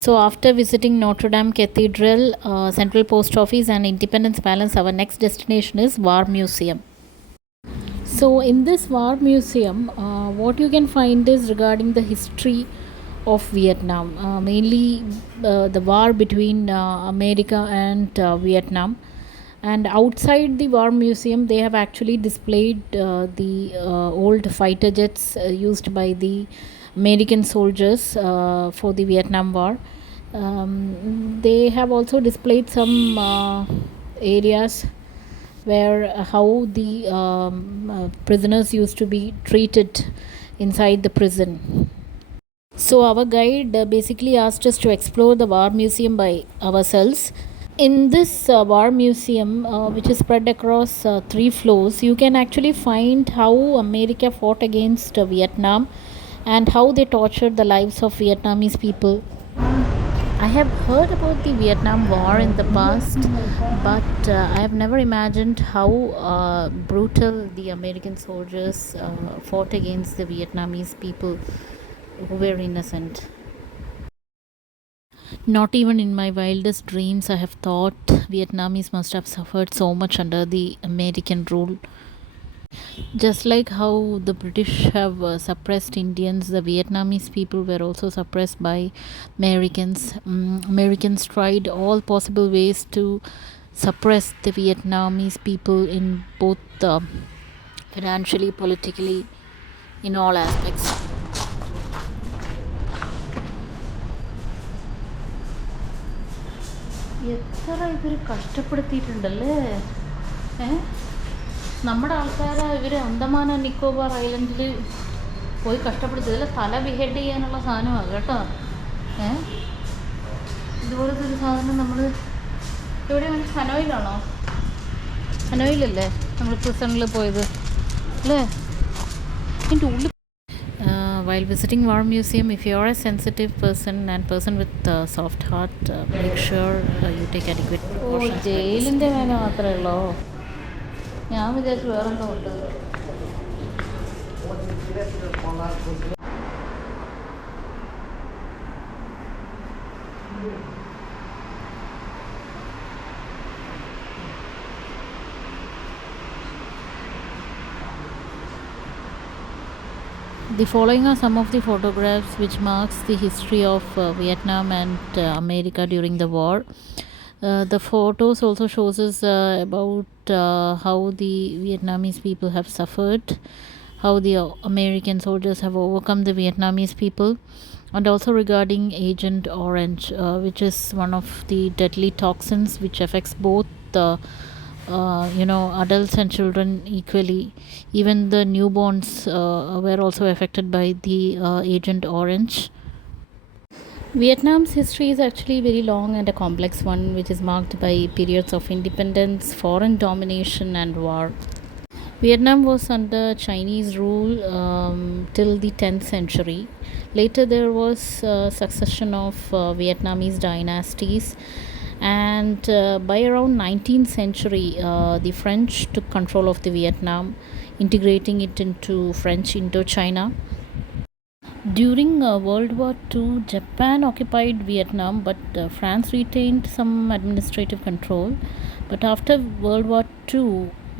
So, after visiting Notre Dame Cathedral, Central Post Office, and Independence Palace, our next destination is War Museum. So, in this War Museum, what you can find is regarding the history of Vietnam, mainly the war between America and Vietnam. And outside the War Museum, they have actually displayed the old fighter jets used by the American soldiers for the Vietnam War. They have also displayed some areas where how the prisoners used to be treated inside the prison. So, our guide basically asked us to explore the War Museum by ourselves. In this War Museum, which is spread across 3 floors, you can actually find how America fought against Vietnam and how they tortured the lives of Vietnamese people. I have heard about the Vietnam War in the past, but I have never imagined how brutal the American soldiers fought against the Vietnamese people who were innocent. Not even in my wildest dreams I have thought Vietnamese must have suffered so much under the American rule. Just like how the British have suppressed Indians, the Vietnamese people were also suppressed by Americans. Americans tried all possible ways to suppress the Vietnamese people in both financially, politically, in all aspects. എത്ര ഇവർ കഷ്ടപ്പെടുത്തിയിട്ടുണ്ടല്ലേ. നമ്മുടെ ആൾക്കാരെ ഇവർ Andaman and Nicobar ഐലൻഡിൽ പോയി കഷ്ടപ്പെടുത്തി. ഇതിൽ തല ബിഹെഡ് ചെയ്യാനുള്ള സാധനമാണ് കേട്ടോ. ഇതുപോലത്തെ ഒരു സാധനം നമ്മൾ എവിടെയാണ്? ഹനോയിലാണോ? ഹനോയിലല്ലേ നമ്മൾ പ്രിസണിൽ പോയത് അല്ലേ? എൻ്റെ ഉള്ളിൽ while visiting War Museum, if you are a sensitive person and person with soft heart, make sure you take adequate precautions. ജയിലിൻ്റെ മേലെ മാത്രമേ ഉള്ളൂ. ഞാൻ വിചാരിച്ചു വേറെന്തോ ഉണ്ട്. The following are some of the photographs which marks the history of Vietnam and America during the war. The photos also shows us about how the Vietnamese people have suffered, how the American soldiers have overcome the Vietnamese people, and also regarding Agent Orange, which is one of the deadly toxins which affects both adults and children equally. Even the newborns were also affected by the Agent Orange. Vietnam's history is actually very long and a complex one, which is marked by periods of independence, foreign domination, and war. Vietnam was under Chinese rule till the 10th century. Later, there was a succession of Vietnamese dynasties, and by around 19th century the French took control of the Vietnam, integrating it into French Indochina. During World War II, Japan occupied Vietnam, but France retained some administrative control. But after World War II,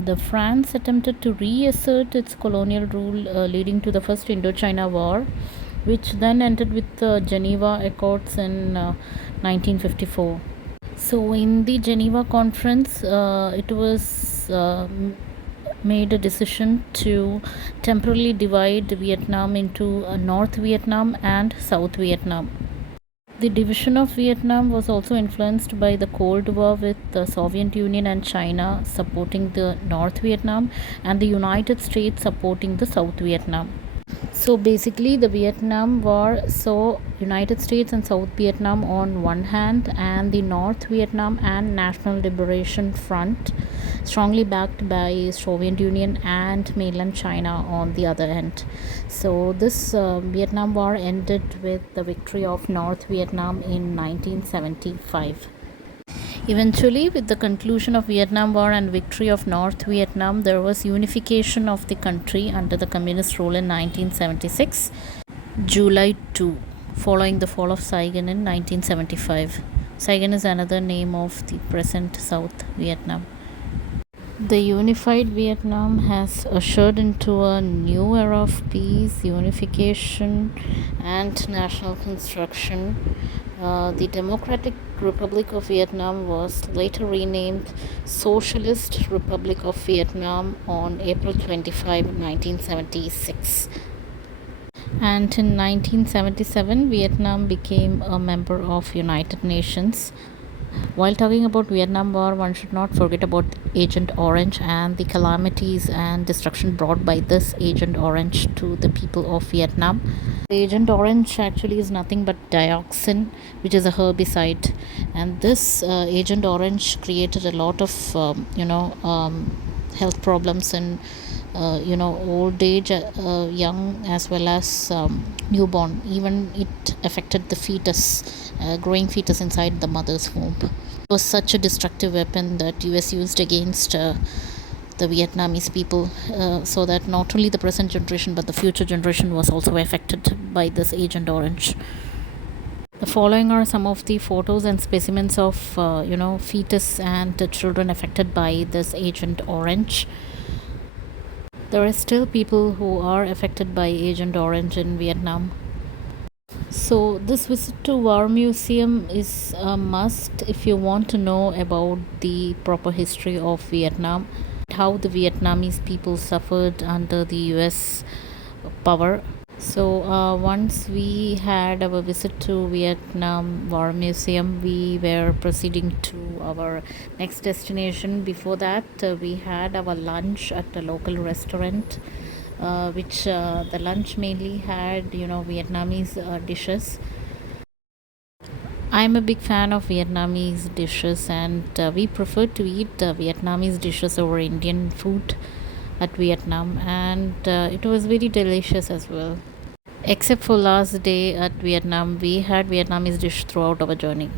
the France attempted to reassert its colonial rule, leading to the First Indochina War, which then ended with the Geneva Accords in 1954. So, in the Geneva Conference, it was made a decision to temporarily divide Vietnam into North Vietnam and South Vietnam. The division of Vietnam was also influenced by the Cold War, with the Soviet Union and China supporting the North Vietnam and the United States supporting the South Vietnam. So basically the Vietnam War saw United States and South Vietnam on one hand, and the North Vietnam and National Liberation Front, strongly backed by Soviet Union and mainland China, on the other end. So this Vietnam War ended with the victory of North Vietnam in 1975. Eventually, with the conclusion of Vietnam War and victory of North Vietnam, there was unification of the country under the communist rule in 1976, July 2. following the fall of Saigon in 1975. Saigon is another name of the present South Vietnam. The unified Vietnam has ushered into a new era of peace, unification, and national construction. The Democratic Republic of Vietnam was later renamed Socialist Republic of Vietnam on April 25, 1976. And in 1977, Vietnam became a member of United Nations. While talking about Vietnam War, one should not forget about Agent Orange and the calamities and destruction brought by this Agent Orange to the people of Vietnam. Agent Orange actually is nothing but dioxin, which is a herbicide, and this Agent Orange created a lot of health problems in old age, young as well as newborn. Even it affected the fetus, growing fetus inside the mother's womb. It was such a destructive weapon that US used against the Vietnamese people, so that not only the present generation but the future generation was also affected by this Agent Orange. The following are some of the photos and specimens of fetus and children affected by this Agent Orange. There are still people who are affected by Agent Orange in Vietnam. So this visit to War Museum is a must if you want to know about the proper history of Vietnam, how the Vietnamese people suffered under the US power. So once we had our visit to Vietnam War Museum, we were proceeding to our next destination. Before that, we had our lunch at a local restaurant, which the lunch mainly had Vietnamese dishes. I'm a big fan of Vietnamese dishes, and we prefer to eat Vietnamese dishes over Indian food at Vietnam, and it was very delicious as well. Except for last day at Vietnam, we had Vietnamese dish throughout our journey.